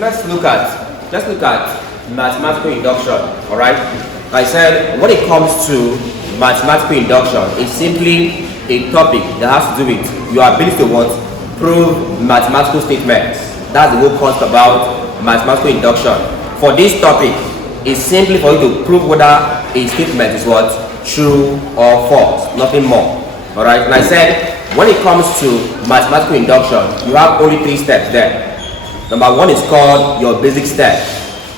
let's look at mathematical induction. All right. I said when it comes to mathematical induction, it's simply a topic that has to do with your ability to what prove mathematical statements. That's the whole concept about mathematical induction. For this topic, it's simply for you to prove whether a statement is what true or false, nothing more. All right. And I said when it comes to mathematical induction, you have only 3 steps there. Number 1 is called your basic step.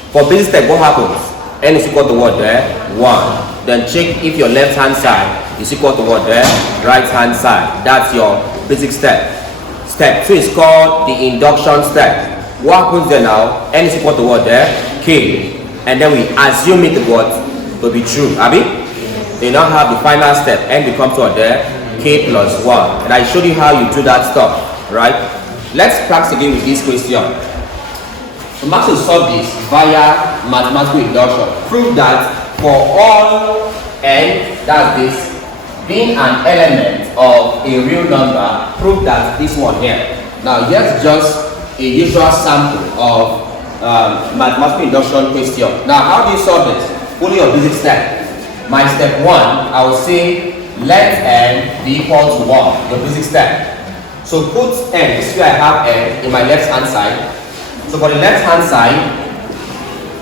For basic step, what happens? N is equal to what there? 1. Then check if your left hand side is equal to what there? Right hand side. That's your basic step. Step 2 is called the induction step. What happens there now? N is equal to what there? K. And then we assume it to be true. Abi? You now have the final step. N becomes what there? K plus 1. And I showed you how you do that stuff. Right? Let's practice again with this question. So Max will solve this via mathematical induction. Prove that for all n, that's this, being an element of a real number, prove that this one here. Now here's just a usual sample of mathematical induction question. Now how do you solve this? Only your basic step. My step 1, I will say let n be equal to 1, your basic step. So put n, this is where I have n in my left hand side. So for the left hand side,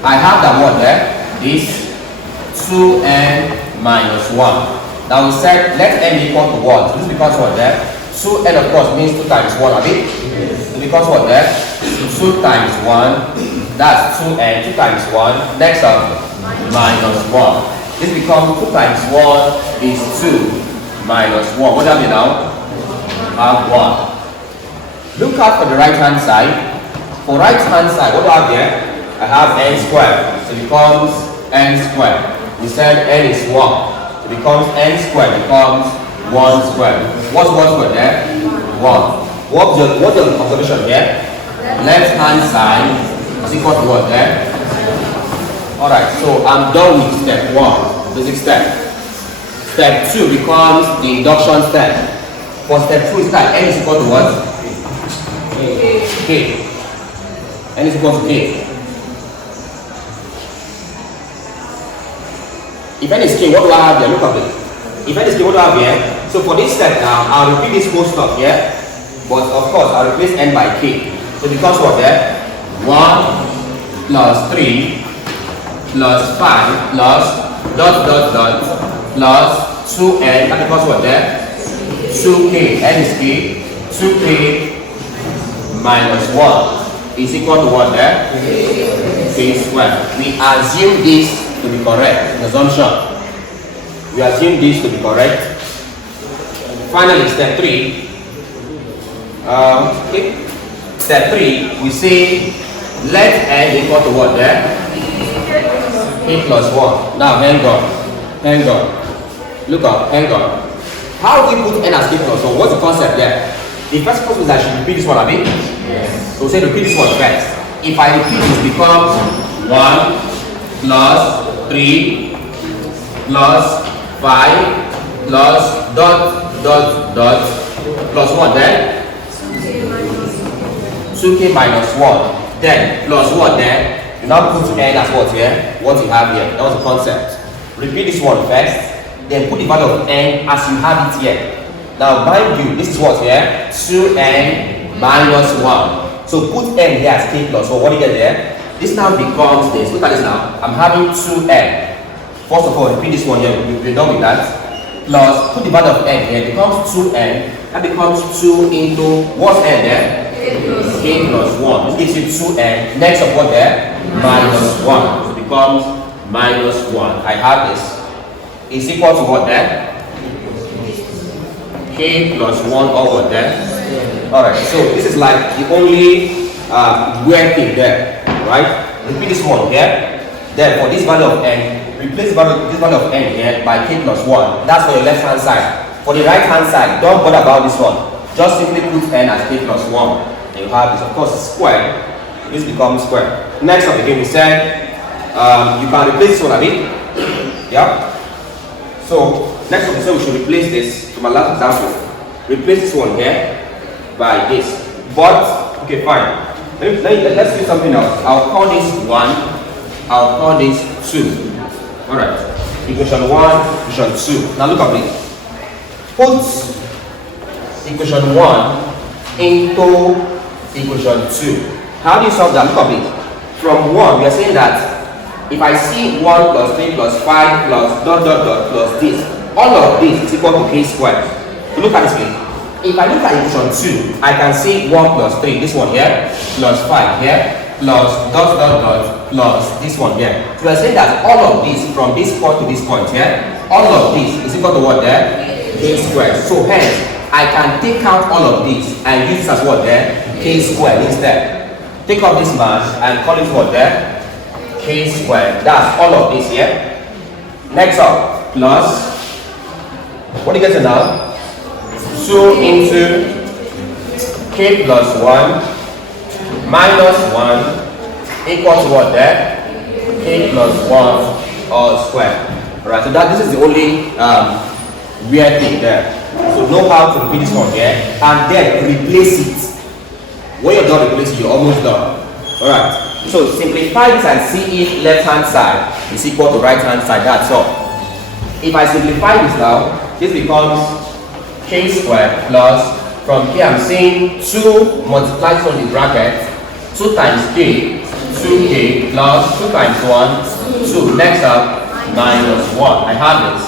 I have that word there, this 2n minus 1. Now we said let n be equal to 1. So this becomes what there? 2n of course means 2 times 1, I mean? Yes. So because what there? 2 times 1, that's 2n, 2 times 1. Next up, minus 1. This becomes 2 times 1 is 2 minus 1. What does it now? Have 1. Look out for the right hand side. For right hand side, what do I have here? I have n squared. So it becomes n squared. We said n is 1. So it becomes n squared becomes 1 squared. What's 1 squared there? 1. What's your observation here? Left hand side is equal to what there? Alright, so I'm done with step 1, basic step. Step 2 becomes the induction step. For step 2 is that n is equal to what? K. N is equal to K. If n is K, what do I have here? Look at it. If n is K, what do I have here? So for this step now, I'll repeat this whole stuff here. But of course, I'll replace n by K. So it becomes what there? 1 plus 3 plus 5 plus dot dot dot plus 2n. That becomes what there? 2k. N is K. 2k minus 1 is equal to what there? K squared. We assume this to be correct. Assumption. We assume this to be correct. Finally, step 3. Okay. Step 3, we say let n equal to what there? K plus 1. Now hang on. Look up, hang on. How do we put n as K plus 1? What's the concept there? The first concept is I should repeat this one, Abi? Yes. So say repeat this one first. If I repeat this becomes 1 plus 3 plus 5 plus dot dot dot plus 1 then? 2k minus 1. Then plus 1 there. You now put n as what here? What you have here. That was the concept. Repeat this one first. Then put the value of n as you have it here. Now mind you, this is what here? 2n minus 1. So put n here as k plus 1. What do you get there? This now becomes this. Look at this now. I'm having 2n. First of all, repeat this one here. We're done with that. Plus, put the value of n here. It becomes 2n. That becomes 2 into, what's n there? K plus 1. This gives you 2n. Next of what there? Minus 1. So it becomes minus 1. I have this. Is equal to what there? K plus 1 over there. Alright, so this is like the only weird thing there. Right? Repeat this one here. Then for this value of n, replace this value of n here by K plus 1. That's for your left hand side. For the right hand side, don't bother about this one. Just simply put n as K plus 1. And you have this, of course, square. This becomes square. Next up again, we said you can replace this one a bit. Yeah? So, next up, we should replace this, to my last example. Replace this one here by this. But, okay, fine. Let's do something else. I'll call this 1, I'll call this 2. Alright. Equation 1, equation 2. Now look at this. Put equation 1 into equation 2. How do you solve that? Look at it. From 1, we are saying that if I see 1 plus 3 plus 5 plus dot dot dot plus this, all of this is equal to k squared. So look at this way. If I look at equation 2, I can see 1 plus 3, this one here, plus 5 here, plus dot dot dot plus this one here. So we are saying that all of this from this point to this point here, all of this is equal to what there? K squared. So hence, I can take out all of this and use this as what there? K squared instead. Take out this mass and call it what there? K squared. That's all of this here. Next up, plus, what do you get to now? 2 into k plus 1 minus 1 equals to what there? K plus 1 all squared. Alright, so this is the only weird thing there. So know how to repeat this one here and then replace it. When you're done replacing, you're almost done. Alright, so simplify this and see if left hand side is equal to right hand side. That's all. If I simplify this now, this becomes k squared plus, from here I'm saying 2 multiplied on the bracket, 2 times k, 2k plus 2 times 1, 2. Next up, minus 1. I have this.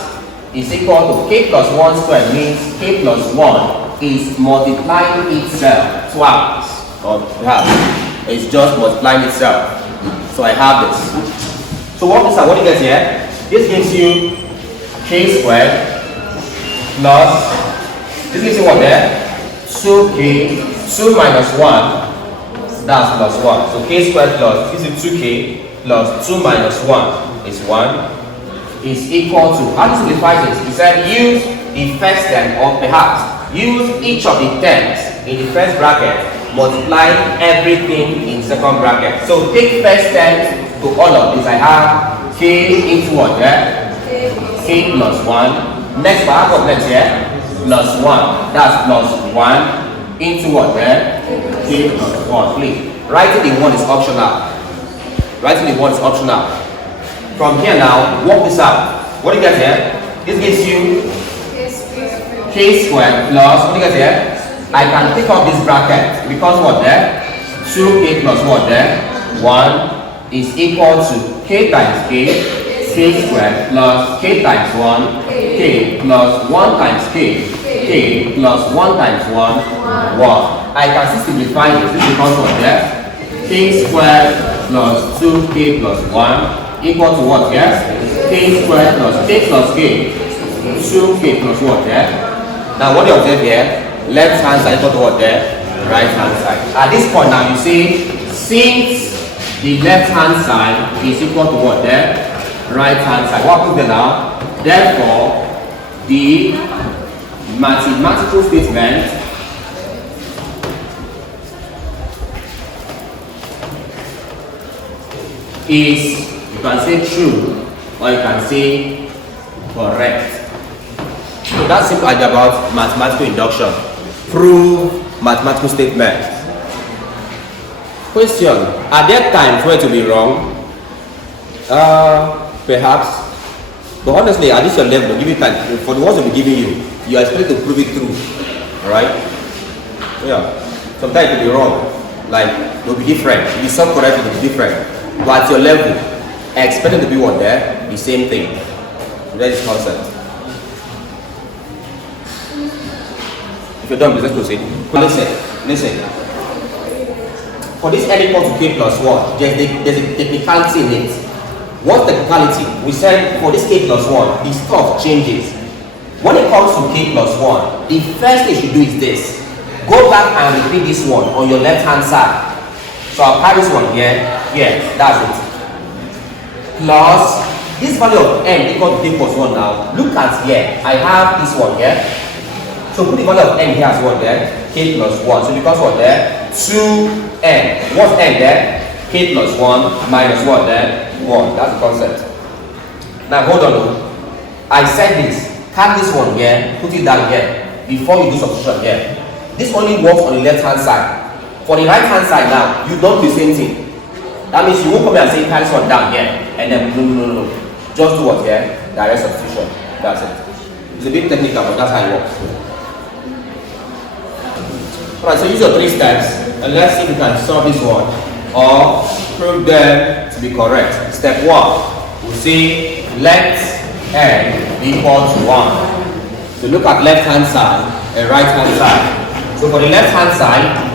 Is equal to k plus 1 squared means k plus 1 is multiplying itself twice. It's just multiplying itself. So I have this. So what do you get here? This gives you k squared plus, this gives you what there? 2k, 2 minus 1, that's plus 1. So k squared plus, this is 2k plus 2 minus 1 is 1, is equal to, how do you simplify this? We said use the first term, or perhaps use each of the terms in the first bracket, multiply everything in second bracket. So take first term to all of this. I have k into what there? K plus 1. Next part of next here, plus 1. That's plus 1 into what there? K plus 1. Please. Writing the 1 is optional. Writing the 1 is optional. From here now, work this out. What do you get here? This gives you k squared plus, what do you get here? I can take out this bracket because what there? 2k plus what there? 1 is equal to k times k squared plus k times 1, k plus 1 times k plus 1 times 1, 1. I can still simplify this. This becomes what there? K squared plus 2k plus 1 equal to what here? K squared plus k plus k, 2k plus what there? Now what do you observe here? Left hand side equal to what there? Right hand side. At this point now you see, since the left hand side is equal to what there? Right hand side. What happens there now? Therefore, the mathematical statement is, you can say true or you can say correct. So that's simple idea about mathematical induction. Prove mathematical statement. Question: are there times where to be wrong? Perhaps. But honestly, at this your level, give it time. For the ones that we're giving you, you are expected to prove it through. Alright? Yeah. Sometimes it will be wrong. Like, it will be different. If you solve correct, it will be different. But at your level, expected to be what there? The same thing. That is concept. If you're done, let's proceed. Listen. For this n equal to k plus 1, there's a technicality in it. What's the technicality? We said for this k plus 1, the stuff changes. When it comes to k plus 1, the first thing you should do is this. Go back and repeat this one on your left hand side. So I'll carry this one here. Yes, that's it. Plus, this value of n equal to k plus 1 now. Look at here. I have this one here. So put the value of n here as what there? K plus 1. So because what there? 2n. What's n there? K plus 1 minus what there? 1. That's the concept. Now hold on. I said this. Cut this one here. Put it down here. Before you do substitution here. This only works on the left hand side. For the right hand side now, you don't do the same thing. That means you won't come here and say carry this one down here and then no. Just do what here? Direct substitution. That's it. It's a bit technical, but that's how it works. Alright, so use your 3 steps and let's see if you can solve this one or prove them to be correct. Step 1, we'll say let n equal to 1. So look at left hand side and right hand side. So for the left hand side,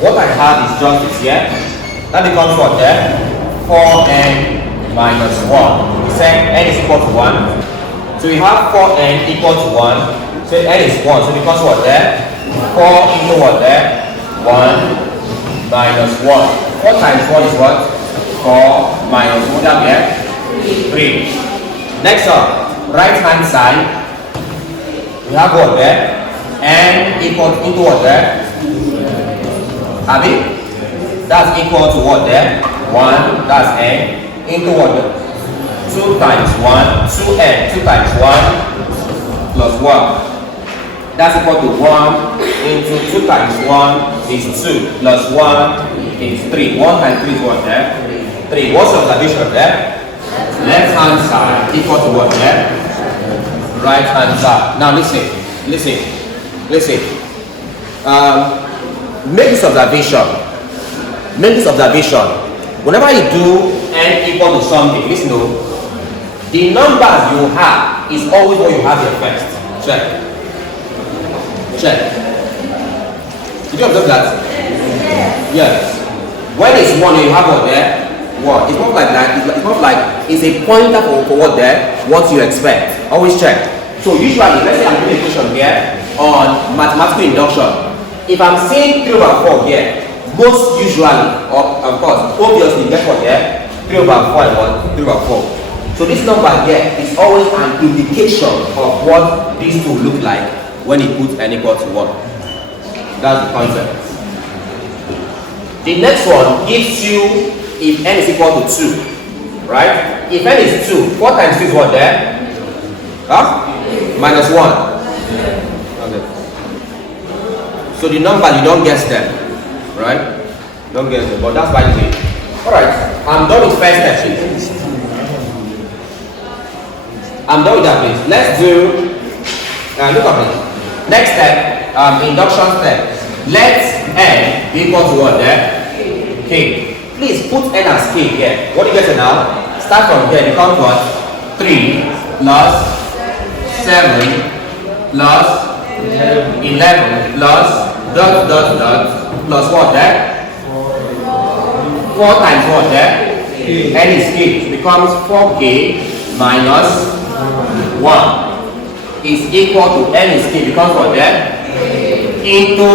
what I have is just this here. That becomes what there? 4n minus 1. We say n is equal to 1. So we have 4n equal to 1. So n is 1. So it becomes what there? 4 into what there? 1 minus 1. 4 times 1 is what? 4 minus 1 down here? 3. Next up, right hand side. We have what there? N equal into what there? Abi? That's equal to what there? 1, that's n, into what there? 2 times 1, 2n, 2 times 1 plus 1. That's equal to 1 into 2 times 1 is 2 plus 1 is 3. 1 times 3 is what there? 3. What's the observation there? Left hand side equal to what there? Right hand side. Now listen. Make this observation. Whenever you do n equal to something, listen though, the numbers you have is always what you have here first. Check. Did you observe that? Yes. When it's 1, you have what there? 1. It's not like that. It's not like it's a pointer for what there, what you expect. Always check. So usually, let's say I'm doing a question here on mathematical induction. If I'm saying 3 over 4 here, most usually, or of course, obviously, guess what here? 3 over 4 and 1, 3 over 4. So this number here is always an indication of what these two look like when you put n equal to 1. That's the concept. The next one gives you if n is equal to 2. Right? If n is 2, 4 times 2 is what there? Minus 1. Okay. So the number you don't guess them. Right? Don't guess them, but that's by the way. Alright, I'm done with first step, please. I'm done with that, please. Let's do look at this. Next step, induction step. Let n equal to what there? K. Please put n as k here. What do you get now? Start from here. It becomes what? 3 plus 7 plus 11 plus dot plus what there? 4 times what there? N is k. It becomes 4k minus 1 is equal to n is k. Becomes what there? Into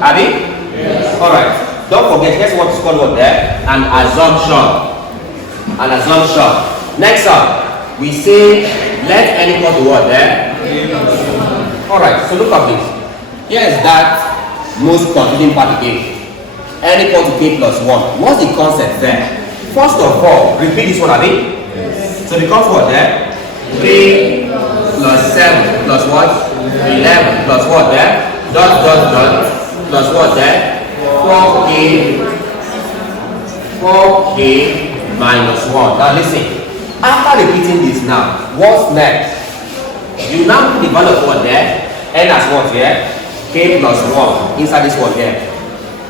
Abi? Yes. Alright. Don't forget, guess what is called what there? An assumption. Next up, we say let n equal to what there? Alright, so look at this. Here is that most confusing part again. N equal to k plus 1. What's the concept there? First of all, repeat this one, Abi. Yes. So it becomes what there? 3 plus 7 plus what? 11 plus what there? Dot plus what there? 4k minus 1. Now listen, after repeating this now, what's next? You now put the value of what there? N as what here? K plus 1 inside this one here.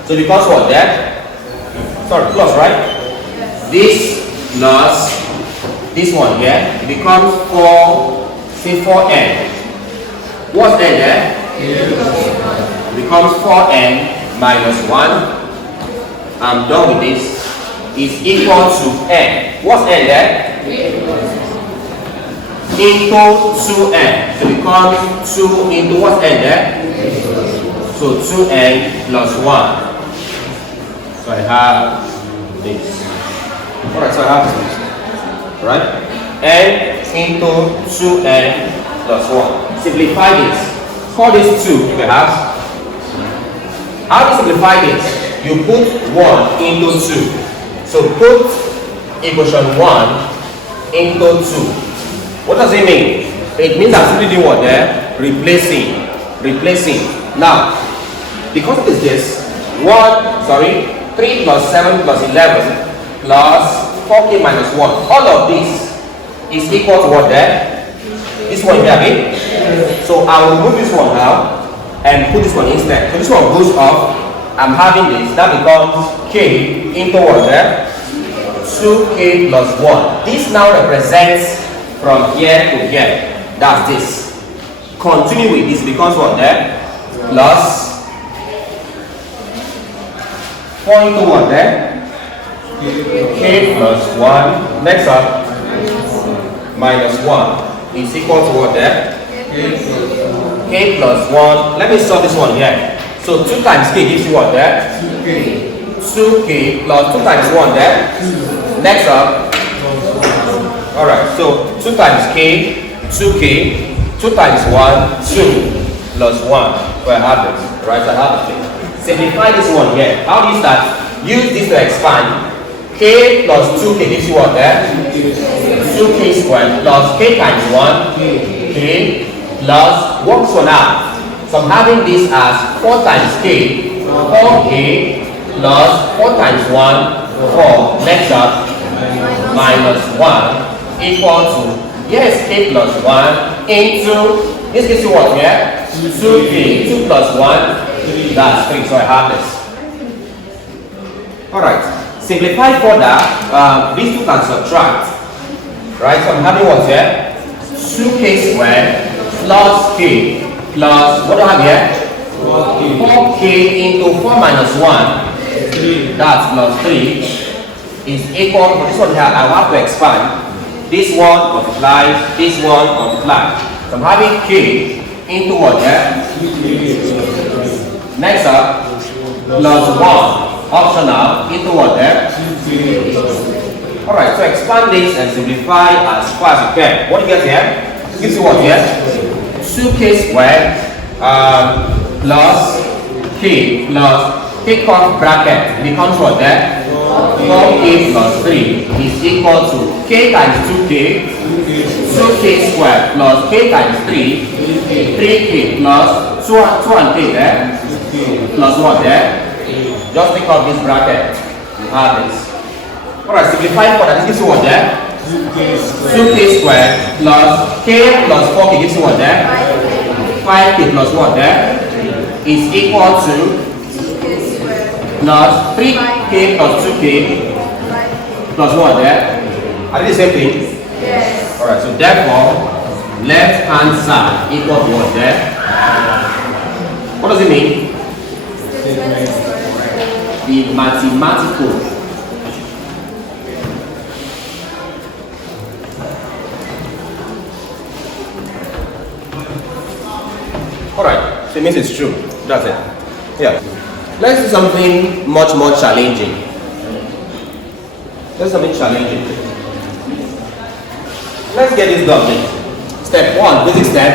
So because what there? Sorry, plus, right? This plus this one here, it becomes 4n. What's n there? It becomes 4n minus 1. I'm done with this. Is equal to n. What's n there? Into 2n. So it becomes 2 into what's n there? So 2n plus 1. So I have this. Alright, so I have this. Right? N into 2n plus 1. Simplify this. Call this 2 perhaps. How do you simplify this? You put 1 into 2. So put equation 1 into 2. What does it mean? It means I'm simply doing what there? Replacing. Now, because it is this, 3 plus 7 plus 11 plus 4k minus 1. All of this is equal to what there? This one here, okay? So I will remove this one now and put this one instead. So this one goes off. I'm having this. That becomes k into what there? 2k plus 1. This now represents from here to here. That's this. Continue with this becomes what there? Plus 4 into what there? K plus 1. Next up, minus 1 is equal to what there? K plus 1. Let me solve this one here. So 2 times k gives you what there? 2k plus 2 times 1 there. Next up, alright, so 2 times k, 2k, 2 times 1, 2 plus 1. So I have this, right? I have the thing. Simplify this one here. How do you start? Use this to expand. K plus 2k gives you what there? 2k squared plus k times 1, k plus what one out. So I'm having this as 4 times k, 4k plus 4 times 1, 4. Next up, minus 1 equal to, yes, k plus 1 into, this gives you what here? 2k, 2 plus 1, that's 3. So I have this. Alright, simplify further, these two can subtract. Right, so I'm having what here? 2k squared plus k plus, what do I have here? 4k into 4 minus 1, that's plus 3, is equal to this one here. I have to expand. This one multiplies, this one multiplies. So I'm having k into what here? Next up, plus 1. Optional into what there? Alright, so expand this and simplify as far as you can. What do you get here? This gives you what here? 2k squared plus k plus take off bracket becomes what there? 4k plus 3 is equal to k times 2k, 2k squared plus k times 3, 3k plus 2 and k there, plus what there? Just take off this bracket. You have this. Alright, simplify for that. This gives you what there? 2k squared plus k plus 4k gives you what there? 5k plus what there? Is equal to plus 3k plus 2k plus what there? Are they the same thing? Yes. Alright, so therefore, left hand side equal to what there? What does it mean? The mathematical alright, so it means it's true. That's it. Yeah. Let's do something much more challenging. Let's do something challenging. Let's get this done. Step 1, basic step.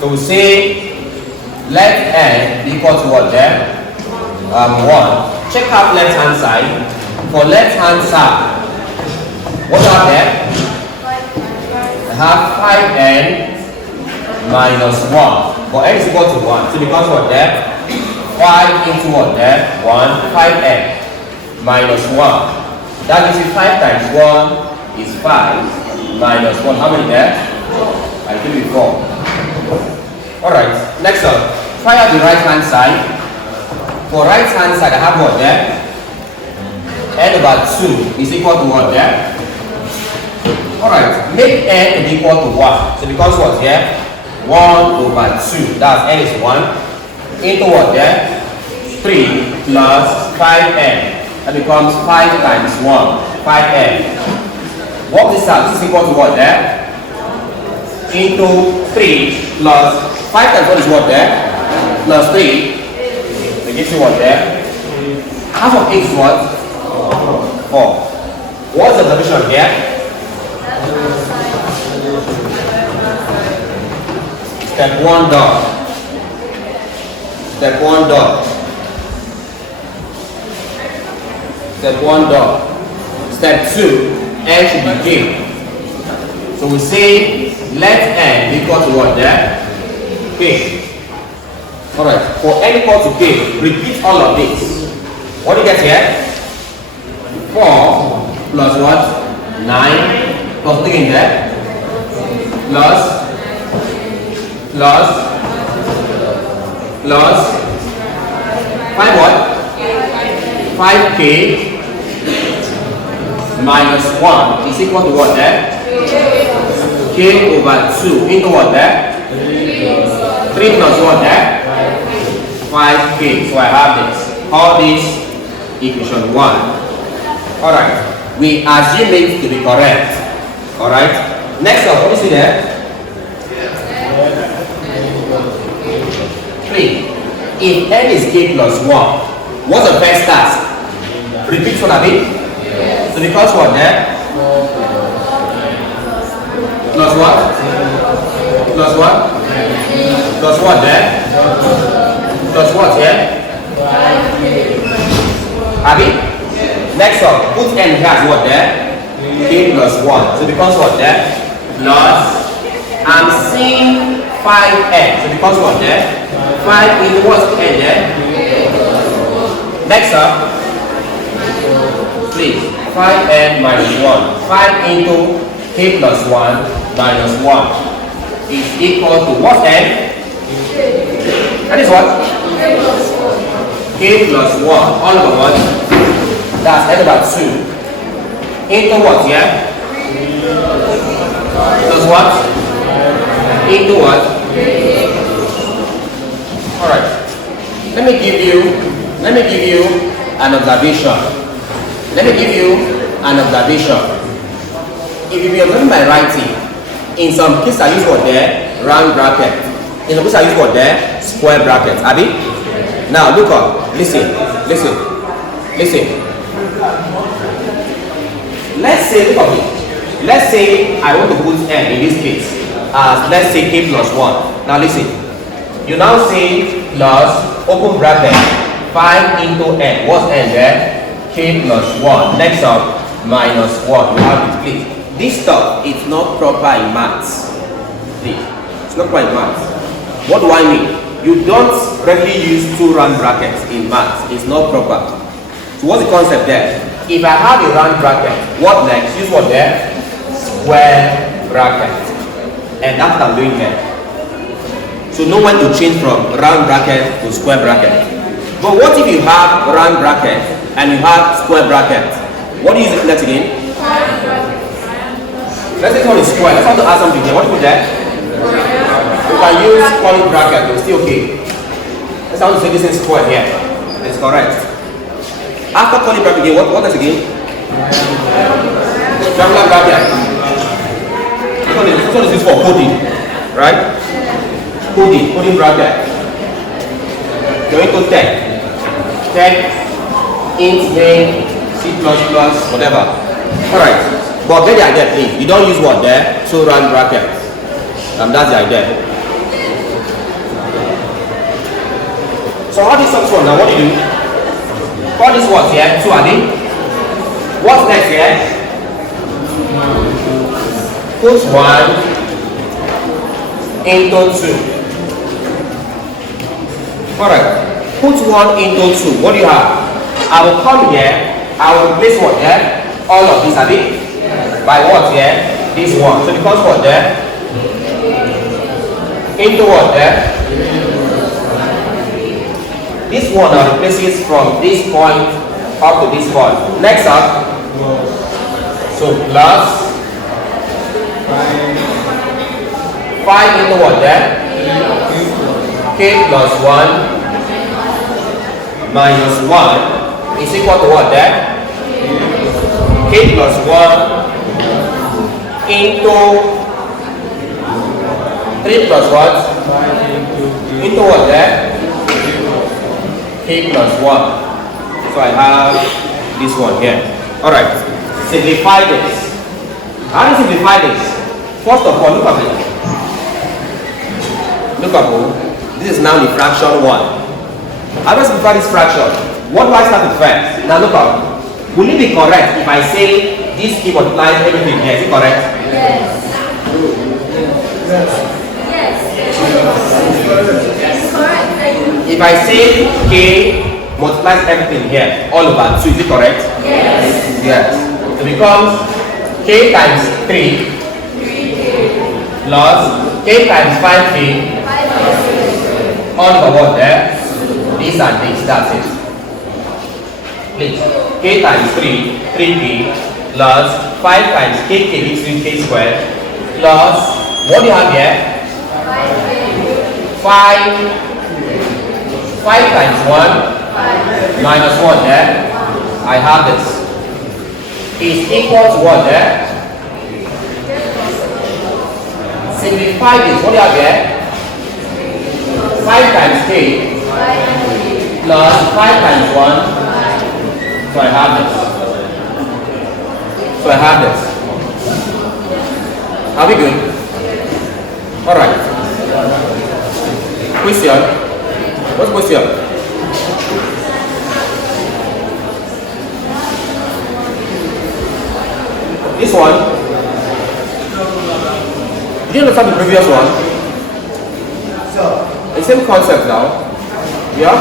So we say let n equal to what there? 1. Check out left hand side. For left hand side, what do I have there? I have 5n minus 1. But n is equal to 1. So it becomes what there? 5 into what there? 1. 5n minus 1. That gives you 5 times 1 is 5 minus 1. How many there? I give you 4. Alright, next up. Try out the right hand side. For right hand side, I have what there? N over 2 is equal to what there? Alright, make n equal to 1. So it becomes what here? 1 over 2. That's n is 1. Into what there? 3 plus 5n. That becomes 5 times 1. 5n. Work this out. This is equal to what there? Into 3 plus 5 times 1 is what there? Plus 3. It gives you what there? Half of 8 is what? 4. What's the division here? Step 1 dot. Step 1 dot. Step 1 dot. Step 2, n should be k. So we say let n equal to what there? K. Alright, for n equal to k, repeat all of this. What do you get here? 4 plus what? 9 plus again there. Plus 5 what? 5k minus 1 is equal to what there? K over 2 into what there? 3 plus what there? 5k. So I have this. Call this equation 1. Alright. We assume it to be correct. Alright. Next up, what do you see there? 3. If n is k plus 1, what's the first task? Repeat one a bit. So because what there? Plus what? Plus what? Plus what there? Plus what here? Abi? Next up, put n here as what there? K plus 1. So becomes what there? Plus, I'm seeing 5n. So becomes what there? 5 into what's n there? Next up, please, 5n minus 1. 5 into k plus 1 minus 1 is equal to what n? That is what? K plus 1. All over what? That's n over 2. Into what here? Plus what? Into what? Alright. Let me give you an observation. If you be observing my writing, in some cases I use what there? Round bracket. In some cases I use what there? Square bracket. Abi? Now look up. Listen. Let's say I want to put n in this case as let's say k plus 1. Now listen. You now say plus open bracket 5 into n. What's n there? K plus 1. Next up minus 1. You have it, please. This stuff is not proper in maths. Please. It's not proper in maths. What do I mean? You don't regularly use two round brackets in maths. It's not proper. So what's the concept there? If I have a round bracket, what next? Use what there? Square bracket. And that's what I'm doing here. So know when to change from round bracket to square bracket. But what if you have round bracket and you have square bracket? What do you use next again? Let's say this one is square. Let's want to add something here. What do you put there? You can use curly bracket. It's still okay. Let's want to say this is square here. It's correct. After curly bracket again, what next again? Triangular bracket. This one is for coding, right? Coding bracket. Going to text, int name, C++, whatever. Alright. But get the idea, please. You don't use what there? So round bracket. That's the idea. So how this comes from now? What do you do? Call this what here? 2 adding. What's next here? Put 1 into 2. Alright. Put 1 into 2. What do you have? I will come here. I will replace what there? All of this, Abi. By what here? This one. So becomes what there? Into what there? This one now replaces from this point up to this point. Next up, so plus 5 into what there? K plus 1 minus 1 is equal to what there? K plus 1 into 3 plus what? Into what there? K plus 1. So I have this one here. Alright. Simplify this. How do you simplify this? First of all, look at it. Look at it. This is now the fraction 1. How do I simplify this fraction? What do I start with first? Now look at it. Will it be correct if I say this key multiplies everything here? Is it correct? Yes. Yes. Yes. Yes. It's correct. If I say k multiplies everything here, all over 2, is it correct? Yes. Yes. It becomes k times 3 plus k times 5k all over what there? This and this, that's it. Please. K times 3, 3k plus 5 times kk gives you k squared plus, what do you have here? 5 times 1 minus 1 there. I have this. Is equal to what there? Simplify this. What do you have here? 5 times k plus 5 times 1. So I have this. Are we good? Alright. Question. What's question? This one. Did you understand the previous one? The same concept now. Yeah?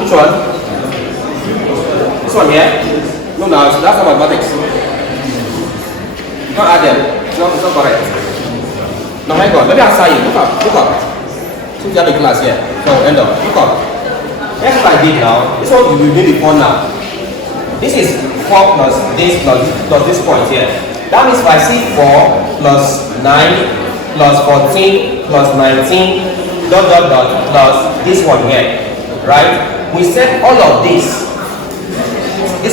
Which one? This one here? No, that's not mathematics. You can't add them. It's not correct. Now hang on, let me answer you. Look up. Since you have a class here. So end up. Look up. Here's what I did now. This is what we did before now. This is 4 plus this point here. That means if I see 4 plus 9 plus 14 plus 19 plus this one here. Right? We said all of this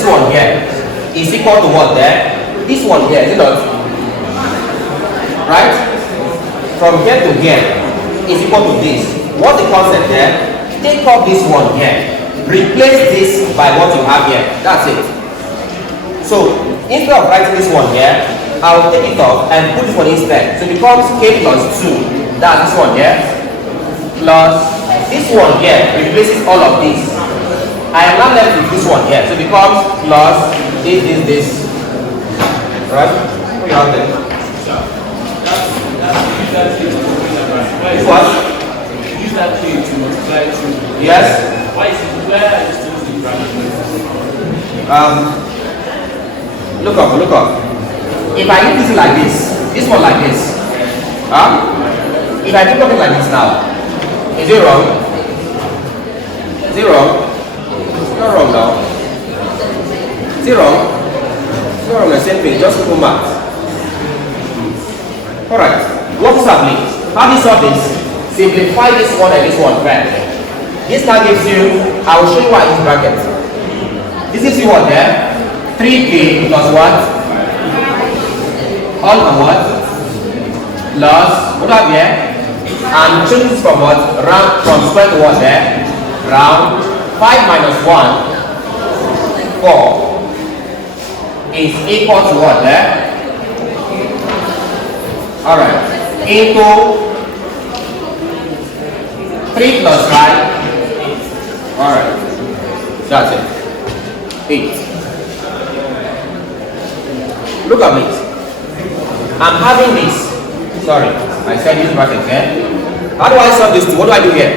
one here is equal to what there? This one here, is it not? Right? From here to here is equal to this. What's the concept there? Take off this one here. Replace this by what you have here. That's it. So instead of writing this one here, I will take it off and put this one instead. So it becomes k plus 2. That's this one here. Plus this one here replaces all of this. I am now left with this one here. So it becomes plus this. Right? What do you have there? This one? Use that k to multiply 2. Yes? Why is it where I just use the bracket? Look up. If I leave this like this one like this, if I do something like this now, is it wrong? Is it wrong? It's not wrong now. Is it wrong? It's not wrong, the same thing, just simple math. Alright, what is happening? How do you solve this? Simplify this one and this one first. This now gives you, I will show you why this bracket. This gives you what there? 3k plus what? All of what? Plus, what do I have here? And change this from what? Round, from square to what there? Round. 5 minus 1, 4 is equal to what there? Alright. Into 3 plus 5. Alright. That's it. 8. Look at me. I'm having this. Sorry, I said use brackets here. How do I solve this? What do I do here?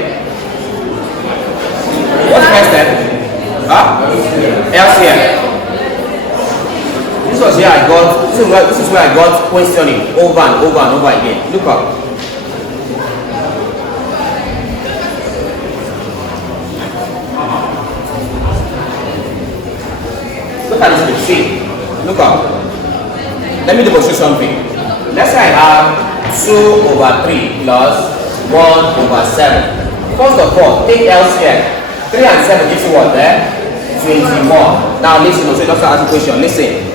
What's the first step? LCM. This was here I got. This is where I got questioning over and over again. Look up. Look at this bit. See. Look up. Let me demonstrate something. Let's say I have 2 over 3 plus 1 over 7. First of all, take LCM. 3 and 7 gives you what there? 21. Now listen, so just ask a question. Listen.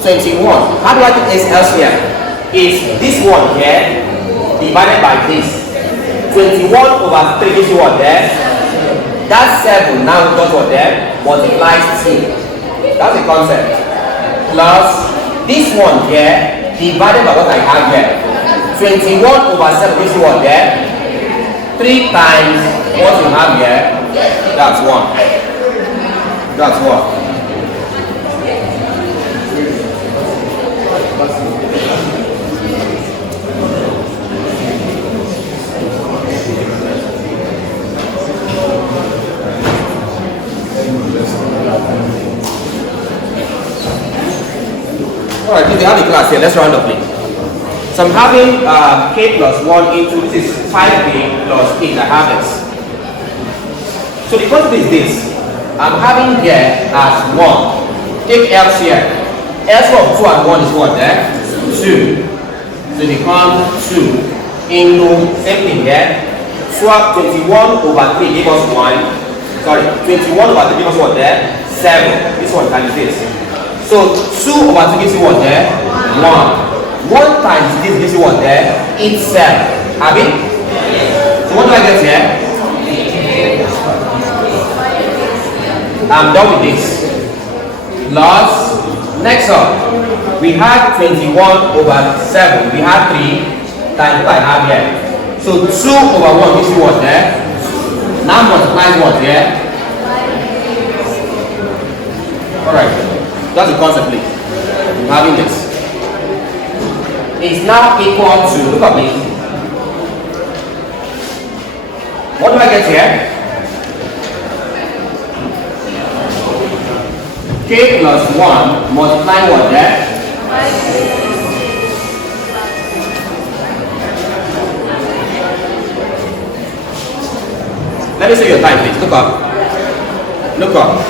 21. How do I take this LCM? Is this one here divided by this? 21 over 3 gives you what there? That 7 now does what there? Multiplies 2. That's the concept. Plus this one here divided by what I have here. 21 over 7 gives you what there? 3 times what you have here. That's 1. That's 1. us here. Let's round up, please. So I'm having k plus 1 into, this is 5k plus 8. I have this. So the concept is this. I'm having here as 1. Take LCM. LCM of 2 and 1 is what there? 2. So it becomes 2 into, same thing here. 21 over 3 give us 1. Sorry, 21 over 3 give us what there? 7. This one times this. So 2 over 2 gives you what there? 1. 1 times this gives you what there? It's 7. Have it? So what do I get here? I'm done with this. Plus, next up, we had 21 over 7. We had 3 times what I have here. So 2 over 1 gives you what there? Now multiplies what here? Alright, that's the concept, please. I'm having this. Is now equal to, look at me. What do I get here? K plus 1 multiply what there? Let me see your time, please. Look up. Look up.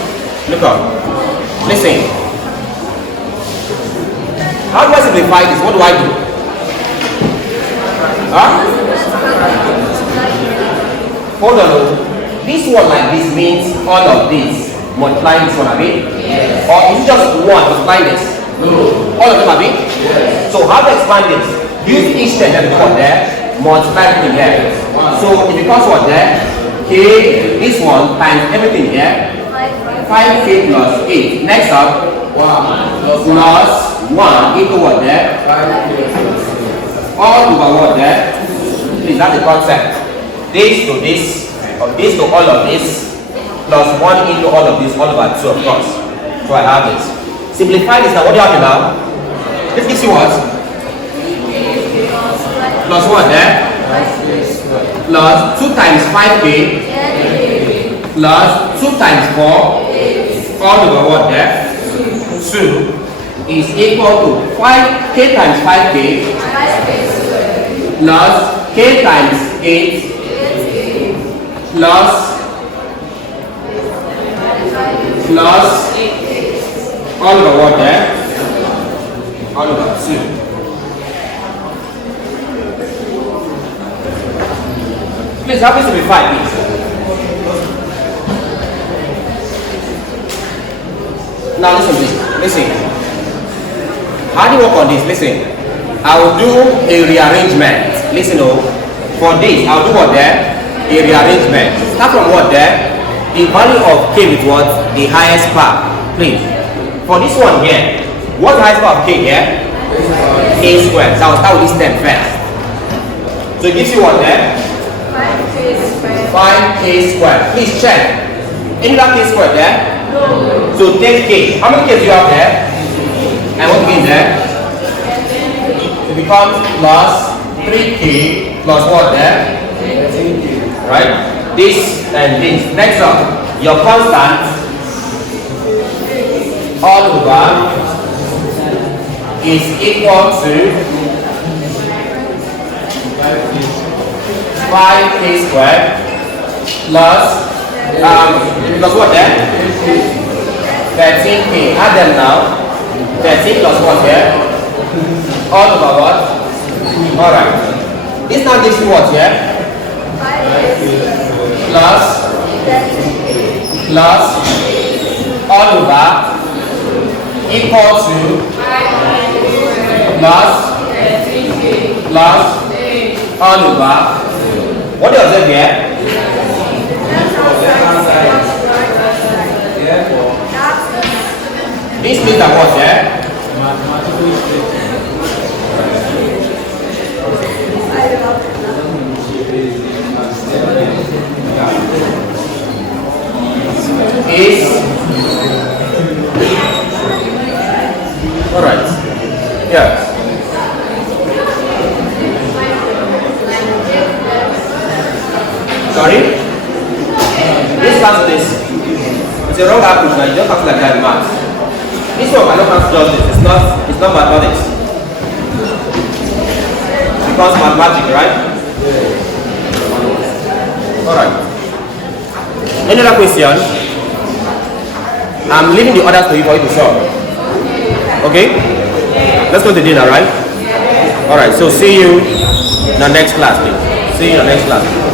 Look up. Listen. How do I simplify this? What do I do? Huh? Hold on. This one like this means all of this. Multiplying this one, have it? Yes. Or is it just one multiplying this? No. All of them, have it? Yes. So how to expand this? Use each term that one there, multiply everything here. So it becomes what there? K, this one times everything here. 5k plus 8. Next up, 1 plus 1 equal what there? 5k. All over what there? Please, that's the concept. This to this, or this to all of this, plus 1 into all of this, all over 2, of course. So I have this. Simplify this now. What do you have now? This gives you what? Plus what there? Plus 2 times 5k plus 2 times 4 all over what there? 2 is equal to 5k times 5k plus k times 8 plus all over what there? All over 2. Please help me simplify, please. Now listen, please. Listen. How do you work on this? Listen. I will do a rearrangement. Listen, oh. For this, I'll do what there? A rearrangement. Start from what there? The value of k with what? The highest part. Please. For this one here, what's the highest part of k here? K squared. So I'll start with this term first. So it gives you what there? 5k squared. Please check. Any other k squared there? No. So take k. How many k's do you have there? And what again there? It becomes plus 3k plus what there? 13k. Right? This and this. Next up, your constant all over is equal to 5k squared plus what then? 13k. Add them now. 13 plus what here? All over what? Alright. This now gives you what here? Plus all over equal to plus all over. What do you observe here? This means that what here? Is alright. Yeah. Sorry? This comes this. It's a wrong approach now. You don't have to like that in maths. This one cannot answer just this. It's not mathematics. becomes mathematics, right? Alright. Any other question? I'm leaving the others to you for you to solve. Okay? Let's go to dinner, right? Alright, so see you in the next class, please. See you in the next class.